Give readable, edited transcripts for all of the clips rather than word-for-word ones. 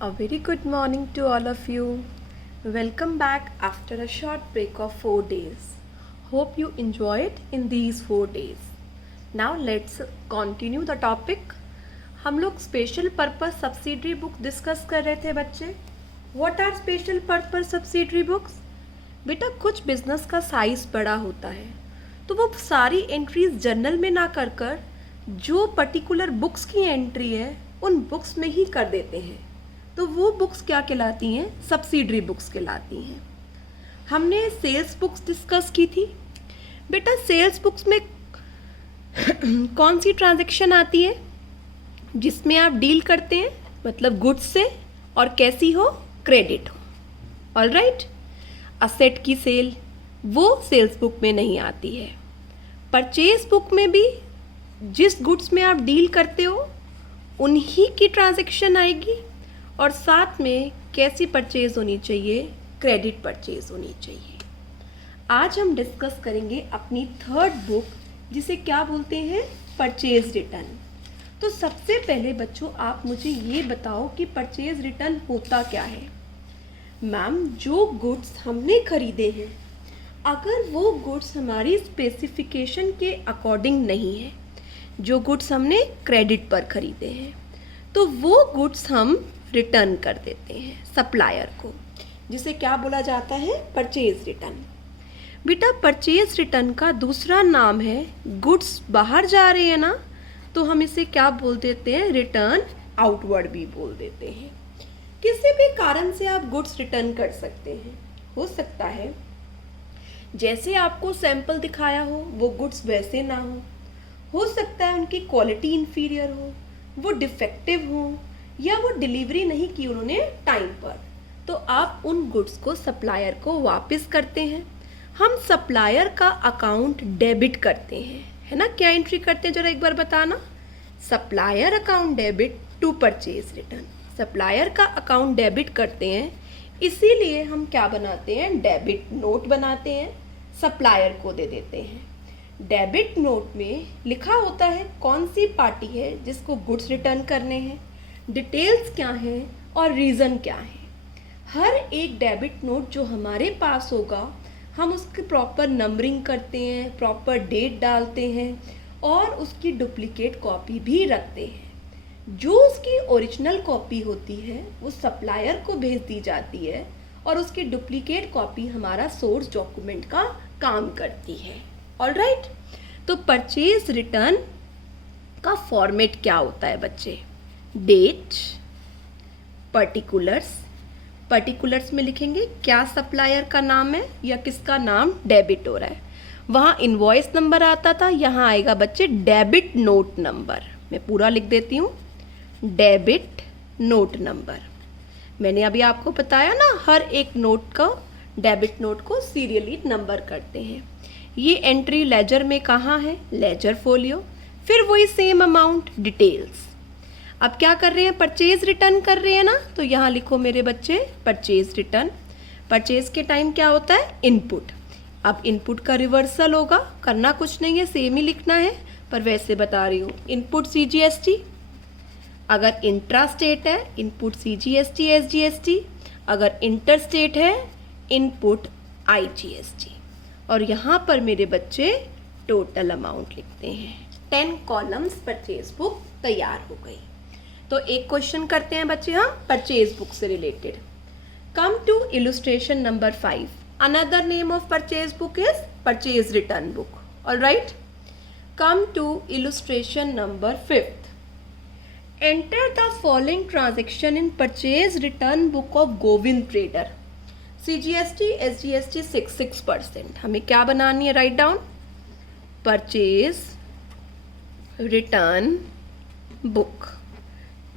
A very good morning to all of you. Welcome back after a short break of 4 days. Hope you enjoy it in these 4 days. Now let's continue the topic. हम लोग special purpose subsidiary book discuss कर रहे थे बच्चे. What are special purpose subsidiary books? बेटा कुछ business का size बड़ा होता है तो वो सारी एंट्रीज जर्नल में ना कर जो पर्टिकुलर बुक्स की एंट्री है उन बुक्स में ही कर देते हैं. तो वो बुक्स क्या कहलाती हैं? सब्सिडरी बुक्स कहलाती हैं. हमने सेल्स बुक्स डिस्कस की थी. बेटा सेल्स बुक्स में कौन सी ट्रांजैक्शन आती है जिसमें आप डील करते हैं, मतलब गुड्स से, और कैसी हो? क्रेडिट हो. All right. असेट की सेल वो सेल्स बुक में नहीं आती है. परचेज बुक में भी जिस गुड्स में आप डील करते हो उन्हीं की ट्रांजैक्शन आएगी, और साथ में कैसी परचेज होनी चाहिए? क्रेडिट परचेज होनी चाहिए. आज हम डिस्कस करेंगे अपनी थर्ड बुक जिसे क्या बोलते हैं? Purchase return. तो सबसे पहले बच्चों आप मुझे ये बताओ कि परचेज रिटर्न होता क्या है? मैम जो गुड्स हमने खरीदे हैं अगर वो गुड्स हमारी स्पेसिफिकेशन के अकॉर्डिंग नहीं है, जो गुड्स हमने क्रेडिट पर खरीदे हैं, तो वो गुड्स हम रिटर्न कर देते हैं सप्लायर को, जिसे क्या बोला जाता है? Purchase return. बेटा परचेज रिटर्न का दूसरा नाम है, गुड्स बाहर जा रहे हैं ना तो हम इसे क्या बोल देते हैं? रिटर्न आउटवर्ड भी बोल देते हैं. किसी भी कारण से आप गुड्स रिटर्न कर सकते हैं. हो सकता है जैसे आपको सैंपल दिखाया हो वो गुड्स वैसे ना हो सकता है उनकी क्वालिटी इन्फीरियर हो, वो डिफेक्टिव हो, या वो डिलीवरी नहीं की उन्होंने टाइम पर, तो आप उन गुड्स को सप्लायर को वापस करते हैं. हम सप्लायर का अकाउंट डेबिट करते हैं, है ना? क्या एंट्री करते हैं जरा एक बार बताना. Supplier account debit to purchase return. Supplier का अकाउंट डेबिट करते हैं, इसीलिए हम क्या बनाते हैं? डेबिट नोट बनाते हैं, सप्लायर को दे देते हैं. डेबिट नोट में लिखा होता है कौन सी पार्टी है जिसको गुड्स रिटर्न करने हैं, डिटेल्स क्या हैं और रीज़न क्या है. हर एक डेबिट नोट जो हमारे पास होगा हम उसकी प्रॉपर नंबरिंग करते हैं, प्रॉपर डेट डालते हैं और उसकी डुप्लीकेट कॉपी भी रखते हैं. जो उसकी ओरिजिनल कॉपी होती है वो सप्लायर को भेज दी जाती है और उसकी डुप्लीकेट कॉपी हमारा सोर्स डॉक्यूमेंट का काम करती है. All right. तो परचेज रिटर्न का फॉर्मेट क्या होता है बच्चे? Date, particulars. पर्टिकुलर्स में लिखेंगे क्या सप्लायर का नाम है या किसका नाम डेबिट हो रहा है. वहाँ इनवॉइस नंबर आता था, यहाँ आएगा बच्चे डेबिट नोट नंबर. मैं पूरा लिख देती हूँ, डेबिट नोट नंबर. मैंने अभी आपको बताया ना हर एक नोट का, डेबिट नोट को सीरियली नंबर करते हैं. ये एंट्री लेजर में कहाँ है? Ledger folio. फिर वही सेम अमाउंट, डिटेल्स. अब क्या कर रहे हैं? परचेज रिटर्न कर रहे हैं ना, तो यहाँ लिखो मेरे बच्चे परचेज रिटर्न. परचेज के टाइम क्या होता है? इनपुट. अब इनपुट का रिवर्सल होगा, करना कुछ नहीं है, सेम ही लिखना है, पर वैसे बता रही हूँ. Input CGST. अगर इंट्रा स्टेट है इनपुट CGST SGST. अगर इंटर स्टेट है इनपुट IGST. और यहाँ पर मेरे बच्चे टोटल अमाउंट लिखते हैं. 10 कॉलम्स परचेज बुक तैयार हो गई. तो एक क्वेश्चन करते हैं बच्चे हम परचेज बुक से related. Come to illustration number 5. Another name of purchase book is purchase return book. All right. Come to illustration number 5. Enter the following transaction in purchase return book of Govind trader. CGST SGST 6%. हमें क्या बनानी है? Write down. Purchase return book.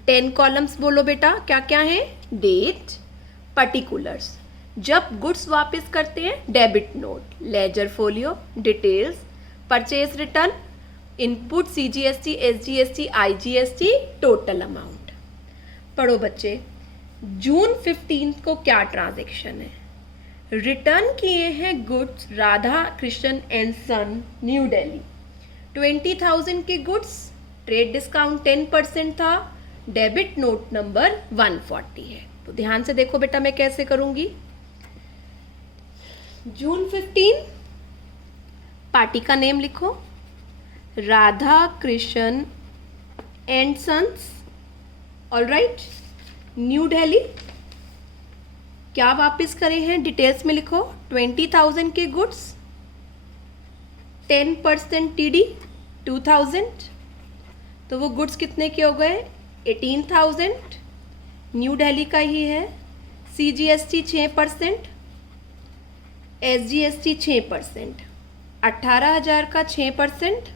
10 columns बोलो बेटा क्या क्या है? Date, particulars. जब गुड्स वापस करते हैं debit note, laser folio, details, purchase return, input CGST SGST IGST, total amount. पढ़ो बच्चे. जून 15 को क्या ट्रांजेक्शन है? रिटर्न किए हैं goods Radha Krishna and son New Delhi. 20,000 के गुड्स, ट्रेड डिस्काउंट 10% था, डेबिट नोट नंबर 140 है। तो ध्यान से देखो बेटा मैं कैसे करूंगी। जून 15 पार्टी का नेम लिखो, Radha Krishna and sons, alright. New Delhi, क्या वापस करे हैं डिटेल्स में लिखो। 20,000 के गुड्स, 10% TD 2,000, तो वो गुड्स कितने के हो गए 18,000। न्यू दिल्ली का ही है। CGST 6%, SGST 6%, 18,000 का 6%,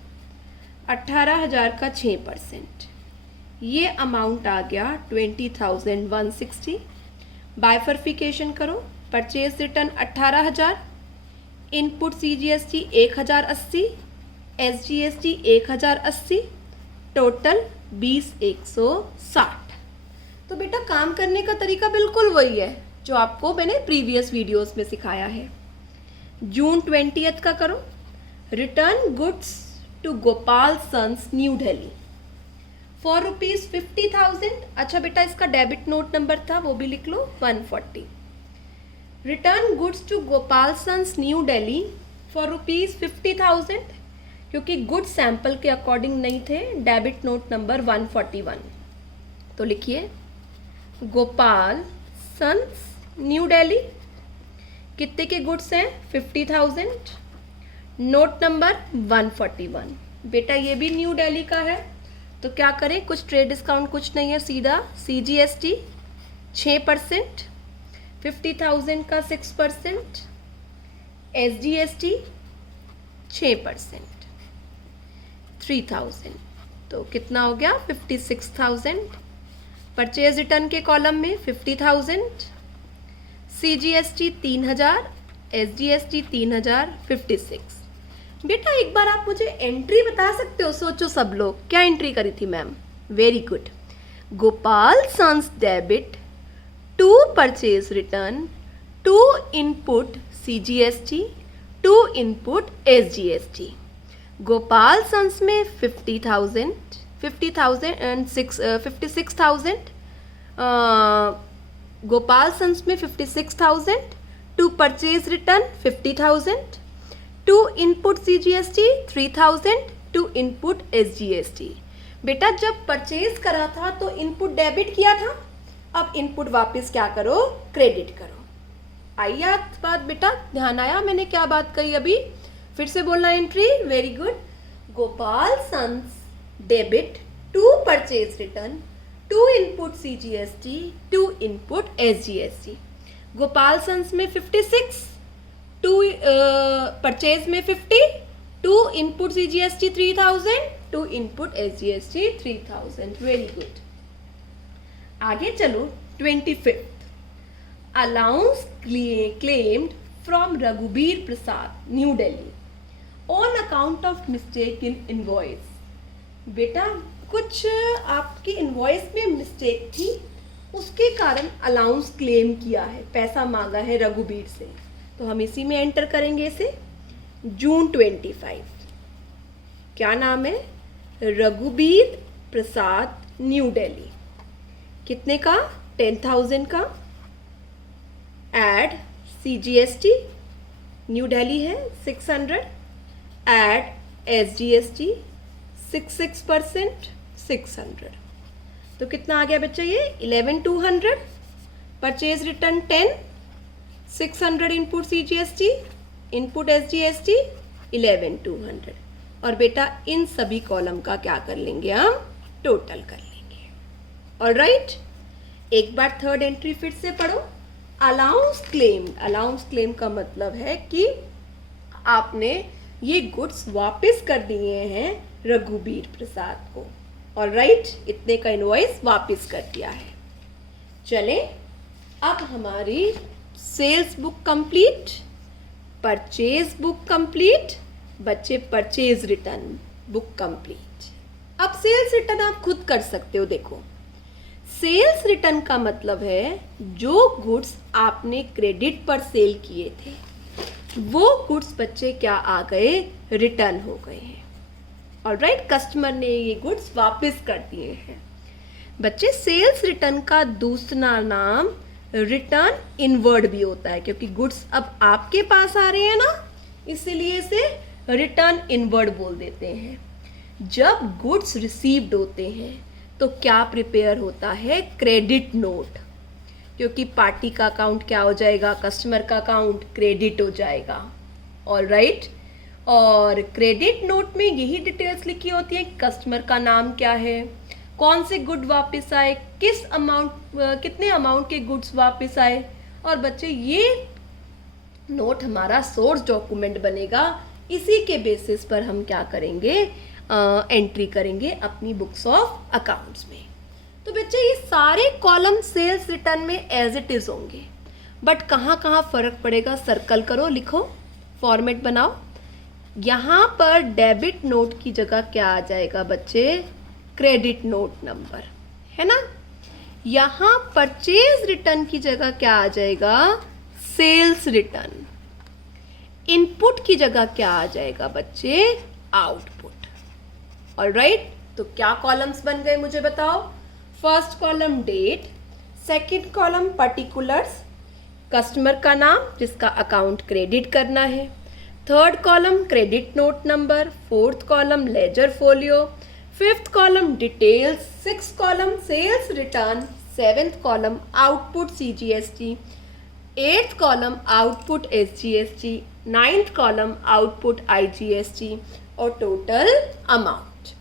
18,000 का 6%, ये अमाउंट आ गया 20,160। बाइफर्फिकेशन करो, purchase return 18,000, input CGST 1,080, SGST 1,080, total 20,160। तो बेटा काम करने का तरीका बिल्कुल वही है जो आपको मैंने प्रीवियस वीडियोस में सिखाया है। जून 20 का करो, return goods to Gopal sons New Delhi for ₹50,000। अच्छा बेटा इसका डेबिट नोट नंबर था वो भी लिख लो 140। Return goods to Gopal sons New Delhi for ₹50,000, क्योंकि गुड सैंपल के अकॉर्डिंग नहीं थे, डेबिट नोट नंबर 141। तो लिखिए गोपाल सन्स न्यू दिल्ली, कितने के गुड्स हैं 50,000, नोट नंबर 141। बेटा ये भी न्यू दिल्ली का है, तो क्या करें, कुछ ट्रेड डिस्काउंट कुछ नहीं है, सीधा CGST 6%, 50,000 का 6%, SGST 6%, 3,000, तो कितना हो गया 56,000। परचेज रिटर्न के कॉलम में 50,000, CGST 3,000, SGST 3,000, 56। बेटा एक बार आप मुझे एंट्री बता सकते हो, सोचो सब लोग क्या एंट्री करी थी ma'am. Very good, Gopal sons debit to purchase return, to input CGST, to input SGST। Gopal sons में 50,000 एंड 56,000, गोपाल सन्स में 56,000, to purchase return 50,000, to input CGST 3,000, to input SGST। बेटा जब परचेज करा था तो इनपुट डेबिट किया था, अब इनपुट वापस क्या करो क्रेडिट करो। आई याद बात बेटा, ध्यान आया मैंने क्या बात कही अभी, फिर से बोलना entry. Very good, Gopal sons debit to purchase return, to input CGST, to input SGST। Gopal sons में 56, टू परचेज में 50, to input CGST 3,000, to input SGST 3,000। Very good, आगे चलो। 25 allowance claimed from Raghubir Prasad New Delhi on account of mistake in invoice. बेटा कुछ आपकी invoice में mistake थी, उसके कारण अलाउंस क्लेम किया है, पैसा मांगा है रघुबीर से, तो हम इसी में एंटर करेंगे इसे। जून 25, क्या नाम है, रघुबीर प्रसाद न्यू दिल्ली, कितने का 10,000 का, एड CGST न्यू दिल्ली है 600, एड SGST 6% 600, तो कितना आ गया बच्चा ये 11,200। Purchase return 10, 600 input CGST, input SGST 11,200। और बेटा इन सभी कॉलम का क्या कर लेंगे हम, टोटल कर लेंगे। ऑलराइट, एक बार थर्ड एंट्री फिर से पढ़ो। अलाउंस क्लेम, अलाउंस क्लेम का मतलब है कि आपने ये गुड्स वापस कर दिए हैं रघुबीर प्रसाद को। ऑलराइट, इतने का इनवॉइस वापस कर दिया है। चलें, अब हमारी sales book complete, purchase book complete, बच्चे परचेज रिटर्न बुक कंप्लीट। अब सेल्स रिटर्न आप खुद कर सकते हो। देखो, सेल्स रिटर्न का मतलब है जो गुड्स आपने क्रेडिट पर सेल किए थे वो गुड्स बच्चे क्या आ गए, रिटर्न हो गए हैं। ऑलराइट, कस्टमर ने ये गुड्स वापस कर दिए हैं। बच्चे सेल्स रिटर्न का दूसरा नाम रिटर्न इनवर्ड भी होता है, क्योंकि गुड्स अब आपके पास आ रहे हैं ना, इसीलिए इसे रिटर्न इनवर्ड बोल देते हैं। जब गुड्स रिसीव्ड होते हैं तो क्या प्रिपेयर होता है? क्रेडिट नोट, क्योंकि पार्टी का अकाउंट क्या हो जाएगा? कस्टमर का अकाउंट क्रेडिट हो जाएगा। ऑल राइट, और क्रेडिट नोट में यही डिटेल्स लिखी होती है, कस्टमर का नाम क्या है, कौन से गुड वापस आए, कितने अमाउंट के गुड्स वापस आए। और बच्चे ये नोट हमारा सोर्स डॉक्यूमेंट बनेगा, इसी के बेसिस पर हम क्या करेंगे? एंट्री करेंगे अपनी बुक्स ऑफ अकाउंट्स में। तो बच्चे ये सारे कॉलम सेल्स रिटर्न में एज इट इज होंगे, बट कहाँ कहाँ फर्क पड़ेगा? सर्कल करो, लिखो, फॉर्मेट बनाओ। यहाँ पर डेबिट नोट की जगह क्या आ जाएगा बच्चे? क्रेडिट नोट नंबर, है ना। यहाँ परचेज रिटर्न की जगह क्या आ जाएगा? Sales return. इनपुट की जगह क्या आ जाएगा बच्चे? आउटपुट। ऑलराइट, तो क्या कॉलम्स बन गए मुझे बताओ? First column date, second column particulars, customer का नाम जिसका अकाउंट क्रेडिट करना है, third column credit note number, fourth column ledger folio, fifth column details, six column sales return, seventh column output CGST, eighth column output SGST, ninth column output IGST और total amount.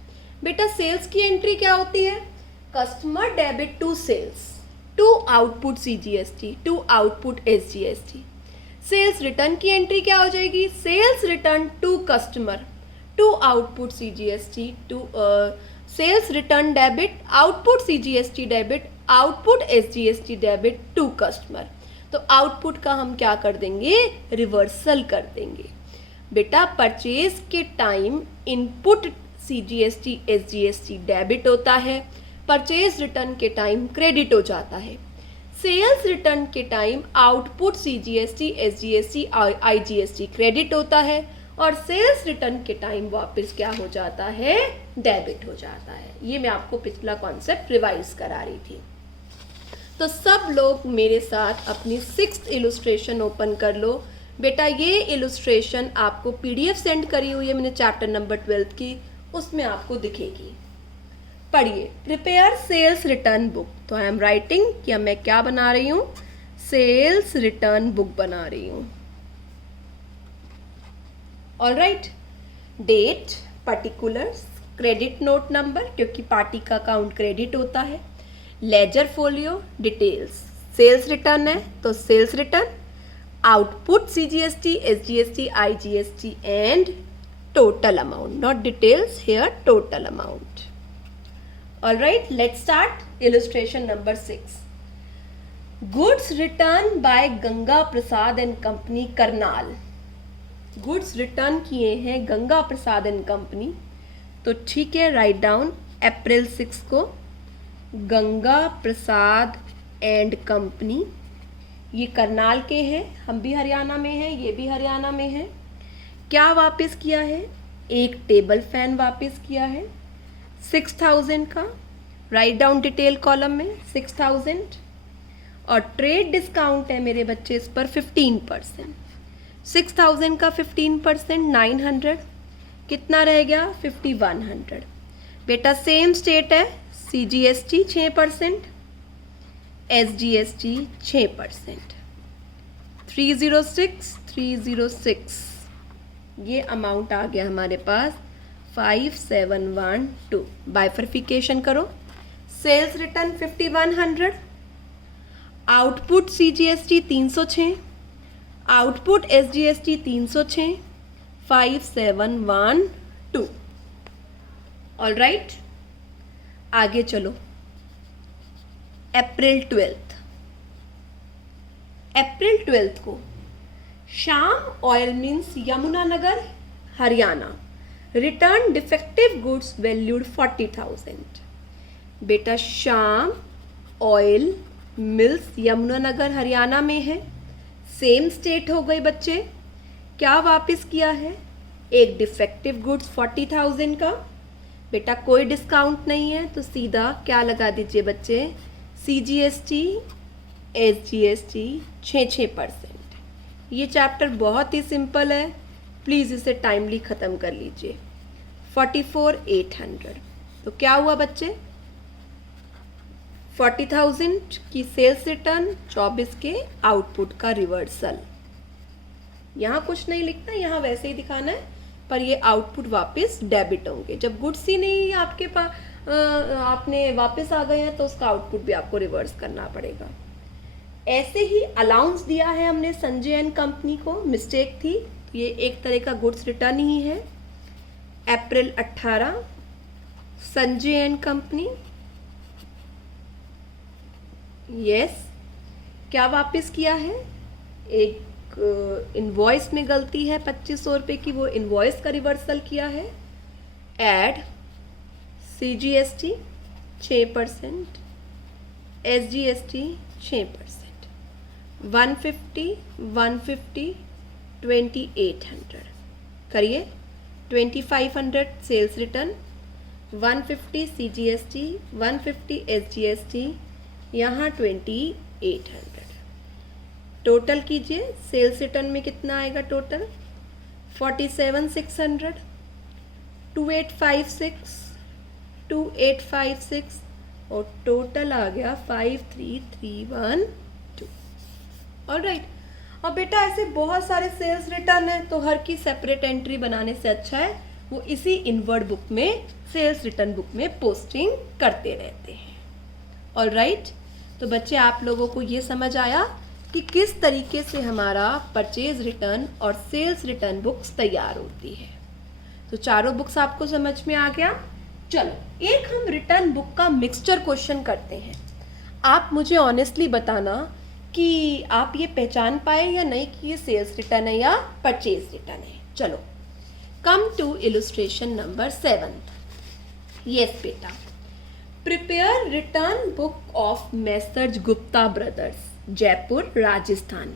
बेटा sales की entry क्या होती है? Customer debit to sales, to output CGST, to output SGST। Sales return की entry क्या हो जाएगी? Sales return to customer, to output CGST, to sales return debit, output CGST debit, output SGST debit to customer. तो output का हम क्या कर देंगे? रिवर्सल कर देंगे। बेटा परचेज के time input CGST SGST debit होता है, परचेज रिटर्न के टाइम क्रेडिट हो जाता है। सेल्स रिटर्न के time output CGST SGST IGST credit होता है, और सेल्स रिटर्न के टाइम वापस क्या हो जाता है? डेबिट हो जाता है। ये मैं आपको पिछला कॉन्सेप्ट रिवाइज करा रही थी। तो सब लोग मेरे साथ अपनी 6th इलस्ट्रेशन ओपन कर लो। बेटा ये इलस्ट्रेशन आपको PDF सेंड करी हुई है मैंने चैप्टर नंबर 12 की, उसमें आपको दिखेगी। पढ़िए, प्रिपेयर सेल्स रिटर्न बुक। तो आई एम राइटिंग कि अब मैं क्या बना रही हूँ? सेल्स रिटर्न बुक बना रही हूँ। All right, date, particulars, credit note number क्योंकि पार्टी का अकाउंट क्रेडिट होता है, ledger folio, details, sales return है तो sales return, output CGST SGST IGST and total amount, not details here, total amount. All right, let's start illustration number 6। Goods return by Ganga Prasad and company Karnal. Goods return किए हैं Ganga Prasad and company, तो ठीक है, write down अप्रैल 6 को Ganga Prasad and company, ये करनाल के हैं, हम भी हरियाणा में हैं, ये भी हरियाणा में हैं। क्या वापस किया है? एक टेबल फैन वापस किया है 6000 का, राइट डाउन डिटेल कॉलम में 6000, और ट्रेड डिस्काउंट है मेरे बच्चे इस पर 15%। 6000 का 15% 900, कितना रह गया? 5100। बेटा सेम स्टेट है, CGST 6%, SGST 6%, 306 ये अमाउंट आ गया हमारे पास 5712। बाइफर्फिकेशन करो, sales return 5100, output CGST 306, output SGST 306, 5712। All right, आगे चलो। अप्रैल 12 को Shyam oil mills Yamunanagar Haryana return defective goods valued 40,000। बेटा श्याम ऑयल मिल्स यमुनानगर हरियाणा में है, सेम स्टेट हो गई बच्चे। क्या वापस किया है? एक डिफेक्टिव गुड्स 40,000 का। बेटा कोई डिस्काउंट नहीं है तो सीधा क्या लगा दीजिए बच्चे, CGST SGST 6%। ये चैप्टर बहुत ही सिंपल है, प्लीज़ इसे टाइमली ख़त्म कर लीजिए। 44,800 तो क्या हुआ बच्चे, 40,000 की सेल्स रिटर्न, 24 के आउटपुट का रिवर्सल। यहाँ कुछ नहीं लिखना, यहाँ वैसे ही दिखाना है, पर ये आउटपुट वापस डेबिट होंगे। जब गुड्स ही नहीं आपके पास आपने वापस आ गए हैं तो उसका आउटपुट भी आपको रिवर्स करना पड़ेगा। ऐसे ही अलाउंस दिया है हमने संजय एंड कंपनी को, मिस्टेक थी, ये एक तरह का गुड्स रिटर्न ही है। अप्रैल 18 संजय एंड कंपनी, यस, क्या वापस किया है, एक इनवॉइस में गलती है 2500 रुपये की, वो इनवॉइस का रिवर्सल किया है। एड CGST 6%, SGST 6%, 150 150 2800 करिए, 2500 सेल्स रिटर्न, 150 CGST 150 SGST, यहाँ 2800। टोटल कीजिए, सेल्स रिटर्न में कितना आएगा टोटल, 47,600, 2856 2856 और टोटल आ गया 53,312। ऑलराइट। और बेटा ऐसे बहुत सारे सेल्स रिटर्न है तो हर की सेपरेट एंट्री बनाने से अच्छा है वो इसी इनवर्ड बुक में, सेल्स रिटर्न बुक में पोस्टिंग करते रहते हैं। ऑलराइट, तो बच्चे आप लोगों को ये समझ आया कि किस तरीके से हमारा परचेज रिटर्न और सेल्स रिटर्न बुक्स तैयार होती है। तो चारों बुक्स आपको समझ में आ गया। चलो एक हम रिटर्न बुक का मिक्सचर क्वेश्चन करते हैं। आप मुझे ऑनेस्टली बताना कि आप ये पहचान पाए या नहीं कि ये सेल्स रिटर्न है या परचेज रिटर्न है। चलो come to illustration number 7। Yes बेटा, prepare return book of Messrs Gupta brothers, Jaipur Rajasthan.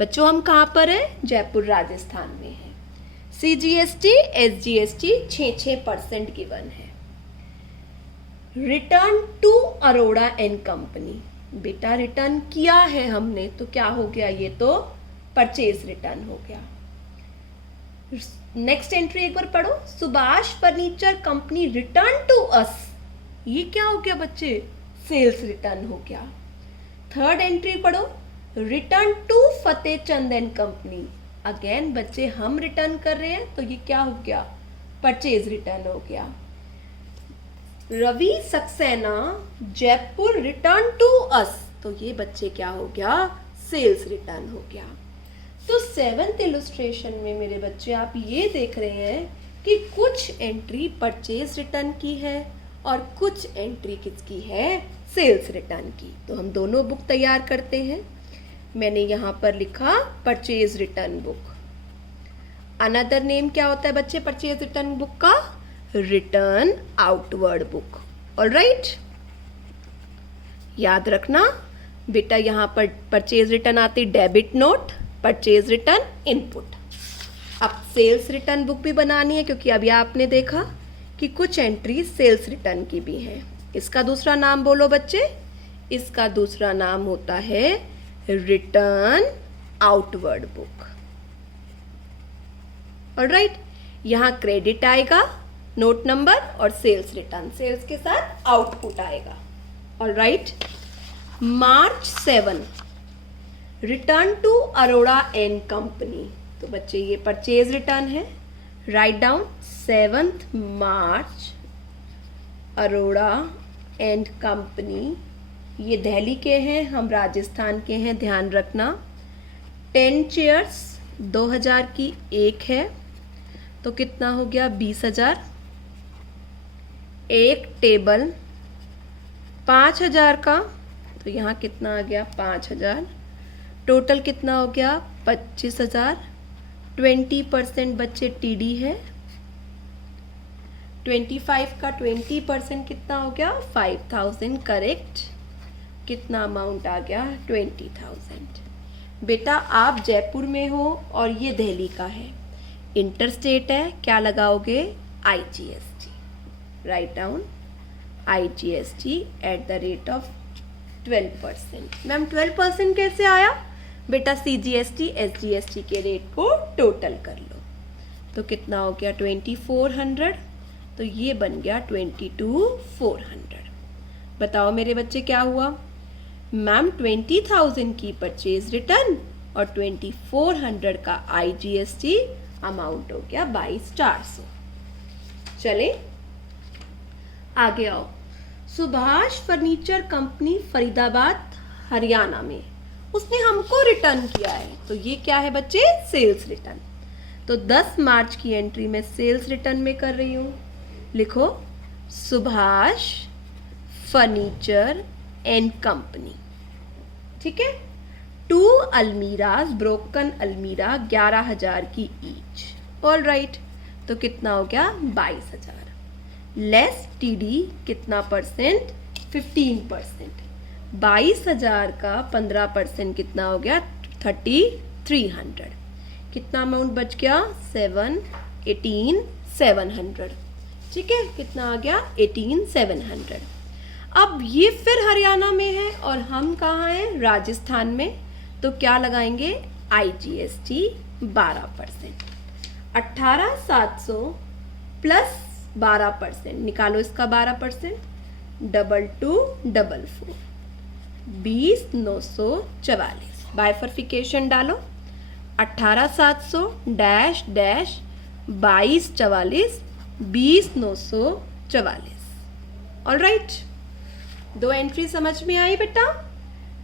बच्चों हम कहाँ पर हैं, जयपुर राजस्थान में है। CGST SGST 6% गिवन है। Return to Arora and company, बेटा रिटर्न किया है हमने तो क्या हो गया, ये तो परचेज रिटर्न हो गया। नेक्स्ट एंट्री एक बार पढ़ो, Subhash furniture company return to us, ये क्या हो गया बच्चे, सेल्स रिटर्न हो गया। थर्ड एंट्री पढ़ो, return to Fateh Chand and company, again बच्चे हम रिटर्न कर रहे हैं तो ये क्या हो गया, परचेज रिटर्न हो गया। Ravi Saxena Jaipur return to us, तो ये बच्चे क्या हो गया, सेल्स रिटर्न हो गया। तो 7th इलस्ट्रेशन में मेरे बच्चे आप ये देख रहे हैं कि कुछ एंट्री परचेज रिटर्न की है और कुछ एंट्री किसकी है, सेल्स रिटर्न की। तो हम दोनों बुक तैयार करते हैं। मैंने यहाँ पर लिखा purchase return book. Another name क्या होता है बच्चे परचेज रिटर्न बुक का, रिटर्न आउटवर्ड बुक। ऑलराइट, याद रखना बेटा, यहाँ पर परचेज रिटर्न आती debit note, purchase return input. अब सेल्स रिटर्न बुक भी बनानी है क्योंकि अभी आपने देखा कि कुछ एंट्री सेल्स रिटर्न की भी है। इसका दूसरा नाम बोलो बच्चे, इसका दूसरा नाम होता है रिटर्न आउटवर्ड बुक। ऑलराइट, यहाँ क्रेडिट आएगा नोट नंबर और सेल्स रिटर्न, सेल्स के साथ आउटपुट आएगा। Alright, March 7 return to Arora and company, तो बच्चे ये परचेज रिटर्न है। Write down 7th March Arora and company, ये दिल्ली के हैं, हम राजस्थान के हैं, ध्यान रखना। 10 चेयर्स 2000 की एक है तो कितना हो गया, 20,000। एक टेबल 5,000 का, तो यहाँ कितना आ गया, 5,000। टोटल कितना हो गया, 25,000। 20% बच्चे TD है, 25 का 20% कितना हो गया, 5,000। करेक्ट, कितना अमाउंट आ गया, 20,000। बेटा आप जयपुर में हो और ये दिल्ली का है, इंटर स्टेट है, क्या लगाओगे, IGST। Write down IGST at the rate of 12%। Ma'am 12% कैसे आया? बेटा CGST SGST के रेट को टोटल कर लो। तो कितना हो गया 2400, तो ये बन गया 22,400। बताओ मेरे बच्चे क्या हुआ? मैम 20,000 की परचेज रिटर्न और 2400 का IGST अमाउंट हो गया 22,400। चले आगे आओ। सुभाष फर्नीचर कंपनी फरीदाबाद हरियाणा में उसने हमको रिटर्न किया है, तो ये क्या है बच्चे? Sales return. तो 10 मार्च की एंट्री मैं सेल्स रिटर्न में कर रही हूँ। लिखो सुभाष फर्नीचर एंड कंपनी, ठीक है। 2 अलमीराज, ब्रोकन अलमीरा 11,000 की ईच। ऑल राइट, तो कितना हो गया 22,000। लेस TD कितना परसेंट? 15%। 22,000 का 15% कितना हो गया? 3,300। कितना अमाउंट बच गया? 18,700। ठीक है, कितना आ गया? 18,700। अब ये फिर हरियाणा में है और हम कहाँ हैं? राजस्थान में। तो क्या लगाएंगे? IGST 12%। 18,700 प्लस 12%, निकालो इसका 12%, 22,44, 20,944। बाइफर्फिकेशन डालो, 18,700 dash dash 22,44, 20,944। All right, 2 entry समझ में आई बेटा।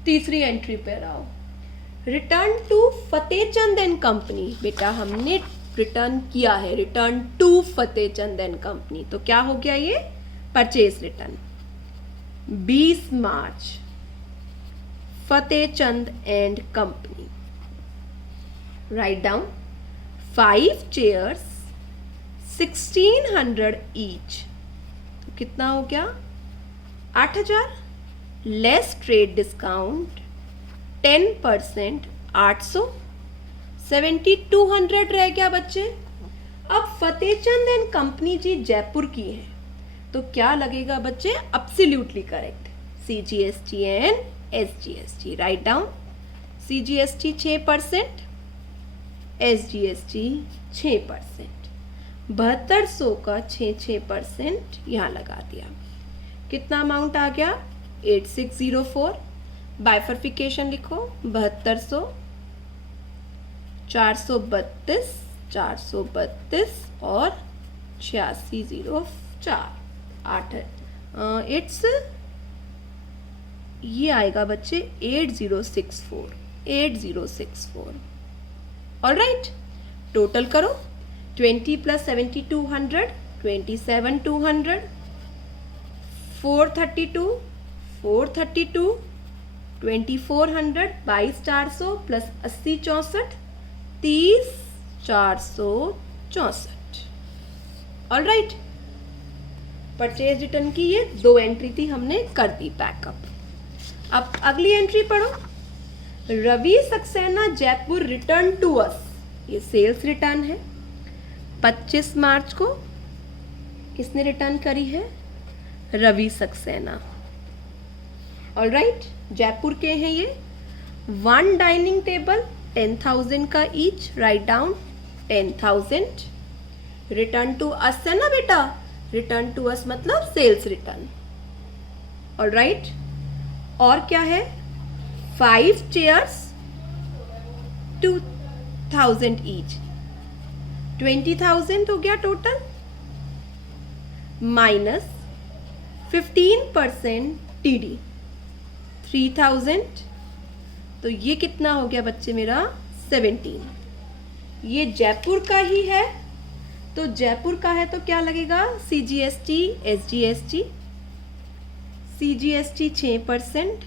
तीसरी एंट्री पे आओ। Return to Fatehchand and company. बेटा हमने रिटर्न किया है, return to Fatehchand and company, तो क्या हो गया ये? Purchase return. 20 March Fatehchand and company. Write down 5 chairs 1,600 each, तो कितना हो गया? 8,000। लेस ट्रेड डिस्काउंट 10% 800, 7,200 रह गया बच्चे। अब फतेहचंद एंड कंपनी जी जयपुर की है, तो क्या लगेगा बच्चे? Absolutely correct, CGST and SGST। Write down CGST 6%, SGST 6%। 7200 का 6% यहाँ लगा दिया। कितना अमाउंट आ गया? 8604। बाइफर्फिकेशन लिखो, 7200, 432, 432 और 8604। 8 इट्स ये आएगा बच्चे 8064, 8064। ऑल राइट, टोटल करो। 20 plus 7,200, 27,200, 432, 432, 2,400, 22,400 plus 80 64, 30,464। All right, purchase return की ये 2 एंट्री थी, हमने कर दी पैकअप। अब अगली एंट्री पढ़ो। Ravi Saxena Jaipur return to us, ये सेल्स रिटर्न है। 25 मार्च को किसने रिटर्न करी है? रवि सक्सेना। ऑल राइट, जयपुर के हैं ये। 1 डाइनिंग टेबल 10,000 का each. Write down 10,000। Return to us है ना बेटा, रिटर्न टू अस मतलब सेल्स रिटर्न। ऑल राइट, और क्या है? 5 चेयर्स 2,000 ईच, 20,000 हो गया टोटल, माइनस 15% TD 3,000, तो ये कितना हो गया बच्चे मेरा? 17। ये जयपुर का ही है, तो जयपुर का है तो क्या लगेगा? CGST SGST। CGST 6%,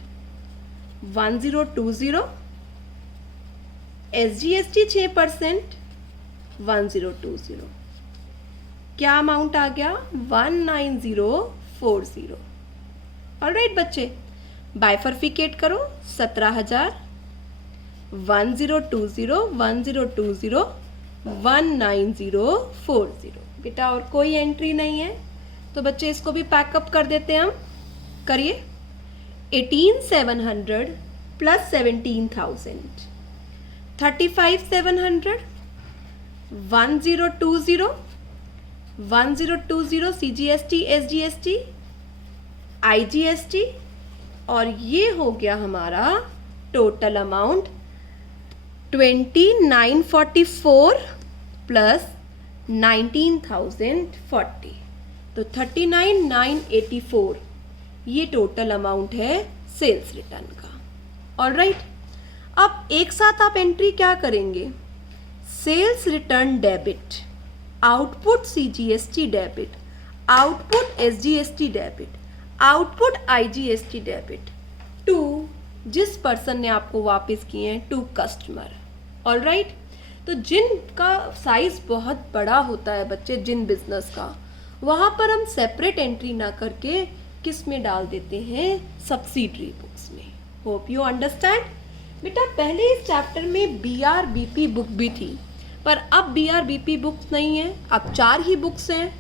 1020, SGST 6%, 1020। क्या अमाउंट आ गया? 19,040। ऑलराइट बच्चे, बाइफर्फिकेट करो। 17,000, 1020, 1020, 19,040। बेटा और कोई एंट्री नहीं है, तो तो बच्चे इसको भी पैकअप कर देते हैं हम। करिए 18,700 प्लस 17,000, 35,700, 1020, 1020 CGST SGST IGST, और ये हो गया हमारा टोटल अमाउंट 2944 प्लस 19,040, तो 39,984 ये टोटल अमाउंट है सेल्स रिटर्न का। ऑलराइट, अब एक साथ आप एंट्री क्या करेंगे, sales return debit, output CGST debit, output SGST debit, output IGST debit to जिस पर्सन ने आपको वापस किए हैं, टू कस्टमर। ऑलराइट, तो जिनका साइज बहुत बड़ा होता है बच्चे, जिन बिजनेस का, वहाँ पर हम सेपरेट एंट्री ना करके किस में डाल देते हैं, सब्सिडरी बुक्स में। Hope you understand. बेटा पहले इस चैप्टर में BRBP बुक भी थी, पर अब BRBP बुक्स नहीं है, अब 4 ही बुक्स हैं,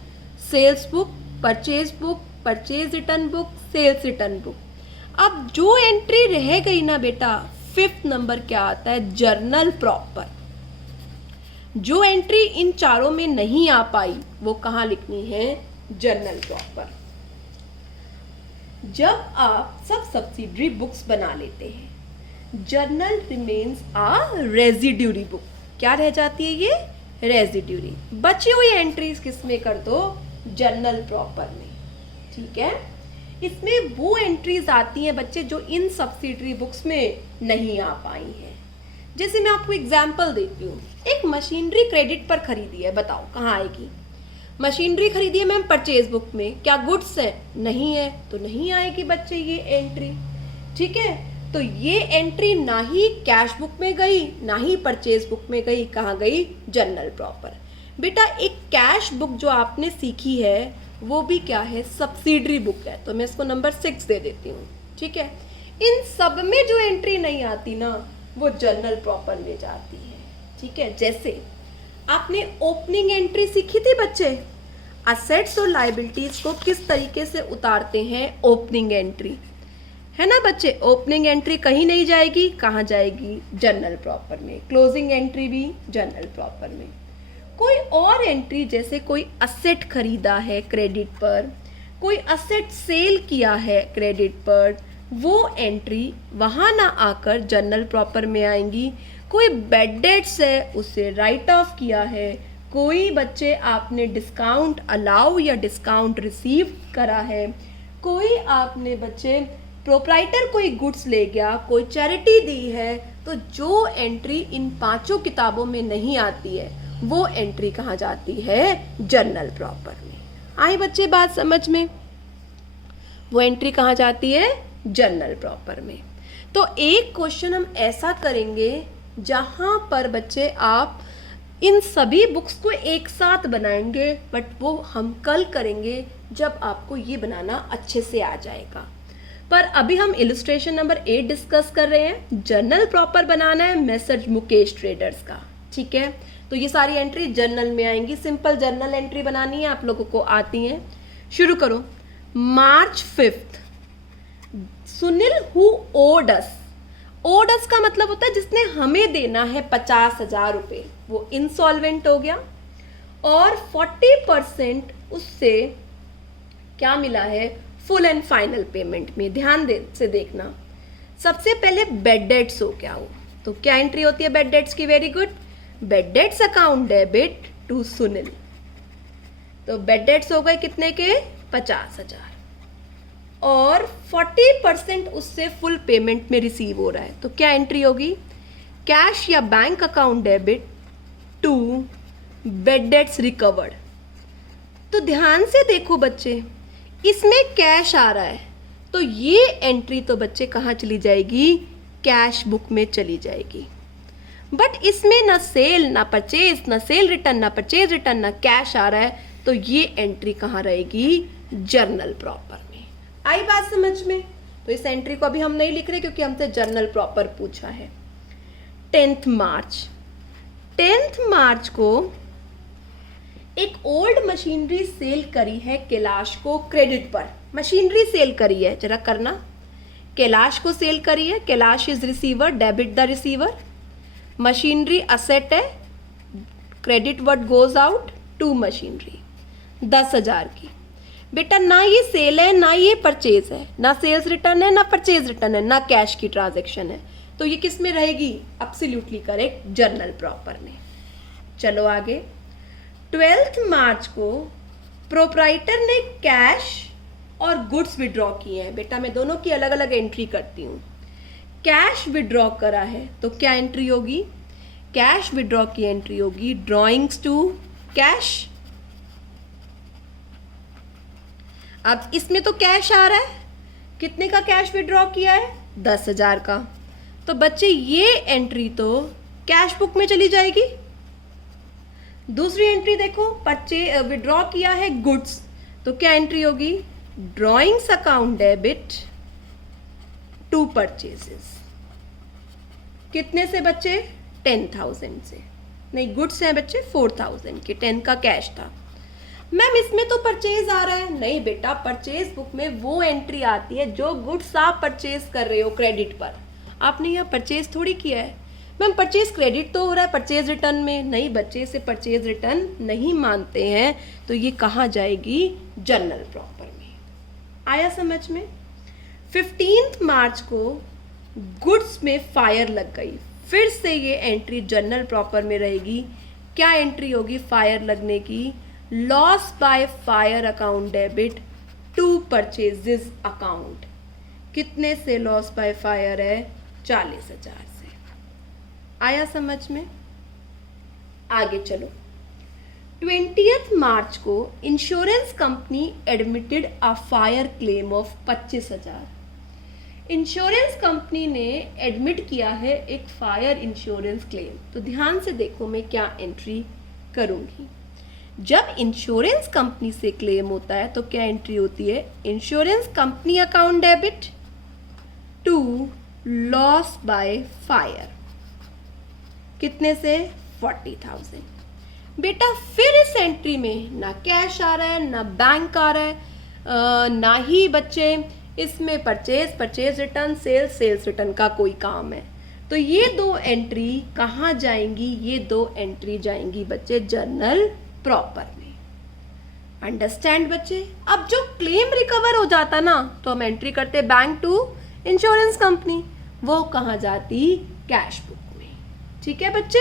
sales book, purchase book, purchase return book, sales return book. अब जो एंट्री रह गई ना बेटा, 5th नंबर क्या आता है, जर्नल प्रॉपर। जो एंट्री इन चारों में नहीं आ पाई वो कहाँ लिखनी है, जर्नल प्रॉपर। जब आप सब सब्सिडरी बुक्स बना लेते हैं, जर्नल रिमेन्स आ रेजिड्यूरी बुक। क्या रह जाती है ये, रेजिड्यूरी। बची हुई एंट्रीज किस में कर दो, जर्नल प्रॉपर में। ठीक है, इसमें वो एंट्रीज आती हैं बच्चे जो इन सब्सिडरी बुक्स में नहीं आ पाई हैं। जैसे मैं आपको एग्जांपल देती हूँ, एक मशीनरी क्रेडिट पर खरीदी है, बताओ कहाँ आएगी। मशीनरी खरीदी है मैम परचेज बुक में, क्या गुड्स है, नहीं है, तो नहीं आएगी बच्चे ये एंट्री। ठीक है, तो ये एंट्री ना ही कैश बुक में गई ना ही परचेज बुक में गई, कहाँ गई, जर्नल प्रॉपर। बेटा एक कैश बुक जो आपने सीखी है वो भी क्या है, सब्सिडरी बुक है, तो मैं इसको नंबर 6 दे देती हूँ। ठीक है, इन सब में जो एंट्री नहीं आती ना वो जर्नल प्रॉपर में जाती है। ठीक है, जैसे आपने ओपनिंग एंट्री सीखी थी बच्चे, असेट्स और लायबिलिटीज को किस तरीके से उतारते हैं, ओपनिंग एंट्री है ना बच्चे। ओपनिंग एंट्री कहीं नहीं जाएगी, कहाँ जाएगी, जर्नल प्रॉपर में। क्लोजिंग एंट्री भी जर्नल प्रॉपर में। कोई और एंट्री जैसे कोई असेट खरीदा है क्रेडिट पर, कोई असेट सेल किया है क्रेडिट पर, वो एंट्री वहाँ ना आकर जर्नल प्रॉपर में आएंगी। कोई बैड डेट्स है उसे राइट ऑफ किया है, कोई बच्चे आपने डिस्काउंट अलाउ या डिस्काउंट रिसीव करा है, कोई आपने बच्चे प्रोप्राइटर कोई गुड्स ले गया, कोई चैरिटी दी है, तो जो एंट्री इन 5 किताबों में नहीं आती है वो एंट्री कहाँ जाती है, जर्नल प्रॉपर में। आई बच्चे बात समझ में, वो एंट्री कहाँ जाती है, जर्नल प्रॉपर में। तो एक क्वेश्चन हम ऐसा करेंगे जहाँ पर बच्चे आप इन सभी बुक्स को एक साथ बनाएंगे, बट वो हम कल करेंगे जब आपको ये बनाना अच्छे से आ जाएगा। पर अभी हम इलस्ट्रेशन नंबर 8 डिस्कस कर रहे हैं। जर्नल प्रॉपर बनाना है मैसेज मुकेश ट्रेडर्स का। ठीक है, तो ये सारी एंट्री जर्नल में आएंगी। सिंपल जर्नल एंट्री बनानी है, आप लोगों को आती हैं। शुरू करो। March 5 Sunil who owed us. Owed us का मतलब होता है जिसने हमें देना है 50,000 रुपये, वो इंसॉल्वेंट हो गया और 40% उससे क्या मिला है, फुल एंड फाइनल पेमेंट में। ध्यान से देखना, सबसे पहले बेड डेट्स हो गया हो, तो क्या एंट्री होती है बेड डेट्स की, very good, bad debts account debit to Sunil. तो बेड डेट्स हो गए कितने के, 50,000 और 40% उससे फुल पेमेंट में रिसीव हो रहा है, तो क्या एंट्री होगी, कैश या bank account debit to bad debts recovered. तो ध्यान से देखो बच्चे, इसमें कैश आ रहा है तो ये एंट्री तो बच्चे कहाँ चली जाएगी, कैश बुक में चली जाएगी। बट इसमें ना सेल ना परचेज, ना सेल रिटर्न ना परचेज रिटर्न, ना कैश आ रहा है, तो ये एंट्री कहाँ रहेगी, जर्नल प्रॉपर में। आई बात समझ में। तो इस एंट्री को अभी हम नहीं लिख रहे क्योंकि हमसे जर्नल प्रॉपर पूछा है। 10th मार्च को एक ओल्ड मशीनरी सेल करी है कैलाश को क्रेडिट पर। मशीनरी सेल करी है, जरा करना, कैलाश को सेल करी है, Kailash is receiver, debit the receiver. Machinery asset है, credit what goes out to machinery, 10,000 की। बेटा ना ये सेल है ना ये परचेज है, ना सेल्स रिटर्न है ना परचेज रिटर्न है, ना कैश की ट्रांजैक्शन है, तो ये किस में रहेगी? एब्सोल्युटली करेक्ट, जर्नल प्रॉपर में। चलो आगे। 12 मार्च को प्रोप्राइटर ने कैश और गुड्स विड्रॉ किए हैं। बेटा मैं दोनों की अलग अलग एंट्री करती हूँ। कैश विड्रॉ करा है तो क्या एंट्री होगी? कैश विड्रॉ की एंट्री होगी ड्रॉइंग्स टू कैश। अब इसमें तो कैश आ रहा है, कितने का कैश विड्रॉ किया है? 10,000 का। तो बच्चे ये एंट्री तो कैश बुक में चली जाएगी। दूसरी एंट्री देखो, विड्रॉ किया है गुड्स, तो क्या एंट्री होगी? Drawings account debit to purchases. कितने से बच्चे? 10,000 से। नहीं, गुड्स हैं बच्चे 4,000 के, 10 का कैश था। मैम इसमें तो परचेज आ रहा है। नहीं बेटा, परचेज बुक में वो एंट्री आती है जो गुड्स आप परचेज कर रहे हो क्रेडिट पर। आपने यहाँ परचेज थोड़ी किया है। मैम परचेज क्रेडिट तो हो रहा है परचेज रिटर्न में। नहीं बच्चे, से परचेज रिटर्न नहीं मानते हैं, तो ये कहाँ जाएगी? जर्नल प्रॉपर में। आया समझ में? 15 मार्च को गुड्स में फायर लग गई, फिर से ये एंट्री जर्नल प्रॉपर में रहेगी। क्या एंट्री होगी फायर लगने की? Loss by fire account debit to purchases account. कितने से लॉस बाय फायर है? 40,000 से। आया समझ में? आगे चलो। 20 मार्च को insurance company admitted a fire claim of 25,000। Insurance company ने एडमिट किया है एक फायर इंश्योरेंस क्लेम। तो ध्यान से देखो मैं क्या एंट्री करूंगी। जब इंश्योरेंस कंपनी से क्लेम होता है तो क्या एंट्री होती है? Insurance company account debit to loss by fire. कितने से? 40,000। बेटा फिर इस एंट्री में ना कैश आ रहा है ना बैंक आ रहा है, ना ही बच्चे इसमें परचेज रिटर्न, सेल्स रिटर्न का कोई काम है। तो ये दो एंट्री कहाँ जाएंगी? ये दो एंट्री जाएंगी बच्चे जर्नल प्रॉपर में। अंडरस्टैंड बच्चे? अब जो क्लेम रिकवर हो जाता ना, तो हम एंट्री करते बैंक टू इंश्योरेंस कंपनी, वो कहाँ जाती? कैश बुक में। ठीक है बच्चे?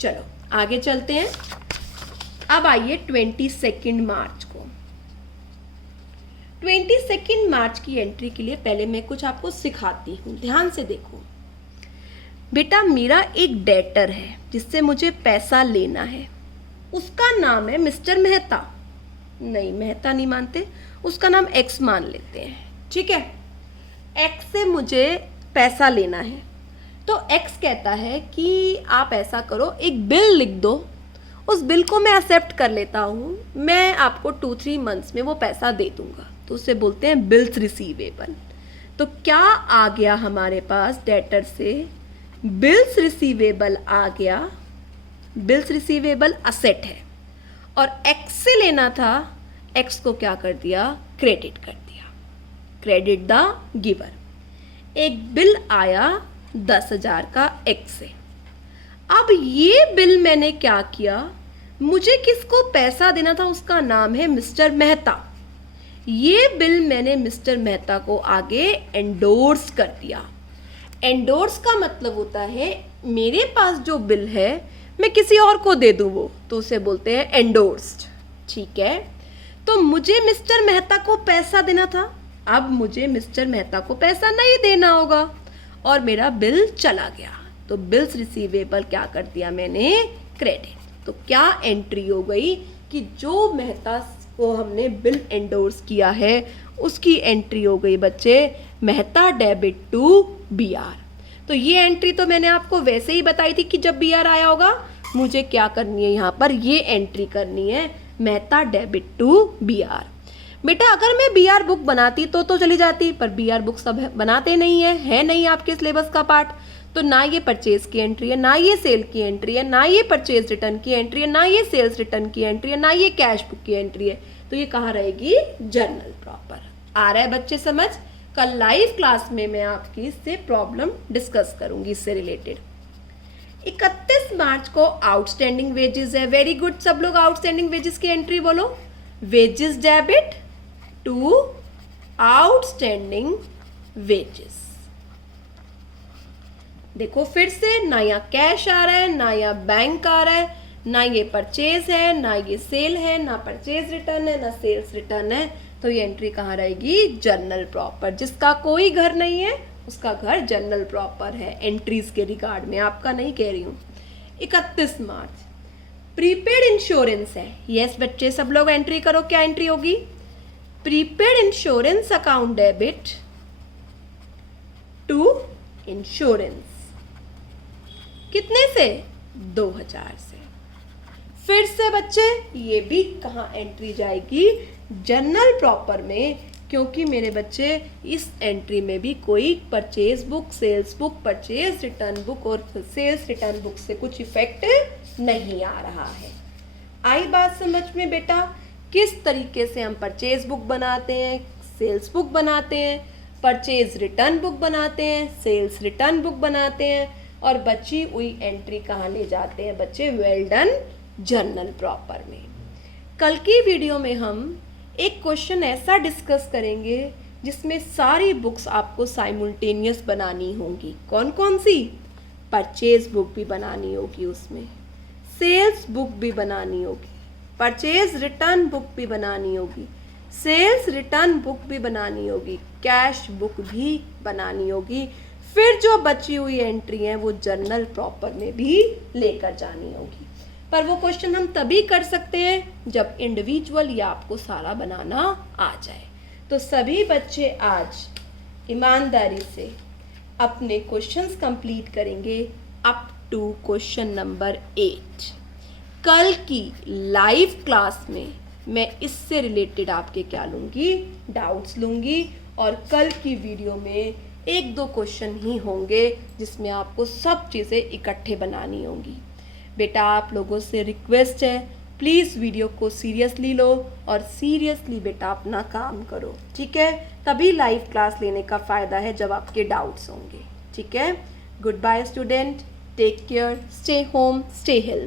चलो आगे चलते हैं। अब आइए 22 मार्च को। 22 मार्च की एंट्री के लिए पहले मैं कुछ आपको सिखाती हूँ, ध्यान से देखो। बेटा मेरा एक डेटर है जिससे मुझे पैसा लेना है, उसका नाम है मिस्टर मेहता। नहीं, मेहता नहीं मानते, उसका नाम एक्स मान लेते हैं। ठीक है, एक्स से मुझे पैसा लेना है। तो एक्स कहता है कि आप ऐसा करो, एक बिल लिख दो, उस बिल को मैं एक्सेप्ट कर लेता हूँ, मैं आपको 2-3 मंथ्स में वो पैसा दे दूंगा। तो उसे बोलते हैं बिल्स रिसीवेबल। तो क्या आ गया हमारे पास? डेटर से बिल्स रिसीवेबल आ गया। बिल्स रिसीवेबल असेट है और एक्स से लेना था, एक्स को क्या कर दिया? क्रेडिट कर दिया, क्रेडिट द गिवर। एक बिल आया 10,000 का एक्स से। अब ये बिल मैंने क्या किया? मुझे किसको पैसा देना था? उसका नाम है मिस्टर मेहता। ये बिल मैंने मिस्टर मेहता को आगे एंडोर्स कर दिया। एंडोर्स का मतलब होता है मेरे पास जो बिल है मैं किसी और को दे दूँ वो, तो उसे बोलते हैं एंडोर्स्ड। ठीक है, तो मुझे मिस्टर मेहता को पैसा देना था, अब मुझे मिस्टर मेहता को पैसा नहीं देना होगा और मेरा बिल चला गया। तो बिल्स रिसीवेबल क्या कर दिया मैंने? क्रेडिट। तो क्या एंट्री हो गई कि जो मेहता को हमने बिल एंडोर्स किया है उसकी एंट्री हो गई बच्चे मेहता डेबिट टू बीआर। तो ये एंट्री तो मैंने आपको वैसे ही बताई थी कि जब बीआर आया होगा मुझे क्या करनी है, यहाँ पर ये एंट्री करनी है मेहता डेबिट टू बीआर। बेटा अगर मैं बी आर बुक बनाती तो चली जाती, पर बी आर बुक सब बनाते नहीं है नहीं आपके सिलेबस का पार्ट। तो ना ये परचेज की एंट्री है, ना ये सेल की एंट्री है, ना ये परचेज रिटर्न की एंट्री है, ना ये सेल्स रिटर्न की एंट्री है, ना ये कैश बुक की एंट्री है। तो ये कहाँ रहेगी? Journal proper. आ रहा है बच्चे समझ? कल लाइव क्लास में मैं आपकी इससे प्रॉब्लम डिस्कस करूंगी इससे रिलेटेड। 31 मार्च को आउटस्टैंडिंग वेजेस है। वेरी गुड, सब लोग आउटस्टैंडिंग वेजेस की एंट्री बोलो। Wages debit to outstanding wages. देखो फिर से, ना यहाँ कैश आ रहा है, ना यहाँ बैंक आ रहा है, ना ये परचेज है, ना ये सेल है, ना परचेज रिटर्न है, ना सेल्स रिटर्न है। तो ये एंट्री कहाँ रहेगी? Journal proper. जिसका कोई घर नहीं है उसका घर जर्नल प्रॉपर है एंट्रीज के रिगार्ड में, आपका नहीं कह रही हूँ। 31 मार्च प्रीपेड इंश्योरेंस है। यस बच्चे सब लोग एंट्री करो, क्या एंट्री होगी? Prepaid insurance account debit to insurance. कितने से? 2000 से। फिर से बच्चे ये भी कहाँ एंट्री जाएगी? जर्नल प्रॉपर में, क्योंकि मेरे बच्चे इस एंट्री में भी कोई purchase book, sales book, purchase return book और सेल्स रिटर्न बुक से कुछ इफेक्ट नहीं आ रहा है। आई बात समझ में बेटा? किस तरीके से हम परचेज बुक बनाते हैं, सेल्स बुक बनाते हैं, परचेज रिटर्न बुक बनाते हैं, सेल्स रिटर्न बुक बनाते हैं, और बची हुई एंट्री कहाँ ले जाते हैं बच्चे? वेल डन जर्नल प्रॉपर में। कल की वीडियो में हम एक क्वेश्चन ऐसा डिस्कस करेंगे जिसमें सारी बुक्स आपको साइमल्टेनियस बनानी होंगी। कौन कौन सी? परचेज बुक भी बनानी होगी, उसमें सेल्स बुक भी बनानी होगी, परचेज रिटर्न बुक भी बनानी होगी, सेल्स रिटर्न बुक भी बनानी होगी, कैश बुक भी बनानी होगी। फिर जो बची हुई एंट्री है वो जर्नल प्रॉपर में भी लेकर जानी होगी। पर वो क्वेश्चन हम तभी कर सकते हैं जब इंडिविजुअल या आपको सारा बनाना आ जाए। तो सभी बच्चे आज ईमानदारी से अपने क्वेश्चंस कंप्लीट करेंगे अप टू क्वेश्चन नंबर 8। कल की लाइव क्लास में मैं इससे रिलेटेड आपके क्या लूँगी? डाउट्स लूँगी। और कल की वीडियो में 1-2 क्वेश्चन ही होंगे जिसमें आपको सब चीज़ें इकट्ठे बनानी होंगी। बेटा आप लोगों से रिक्वेस्ट है, प्लीज़ वीडियो को सीरियसली लो और सीरियसली बेटा अपना काम करो, ठीक है? तभी लाइव क्लास लेने का फ़ायदा है जब आपके डाउट्स होंगे, ठीक है? Good bye student, take care, stay home, stay health.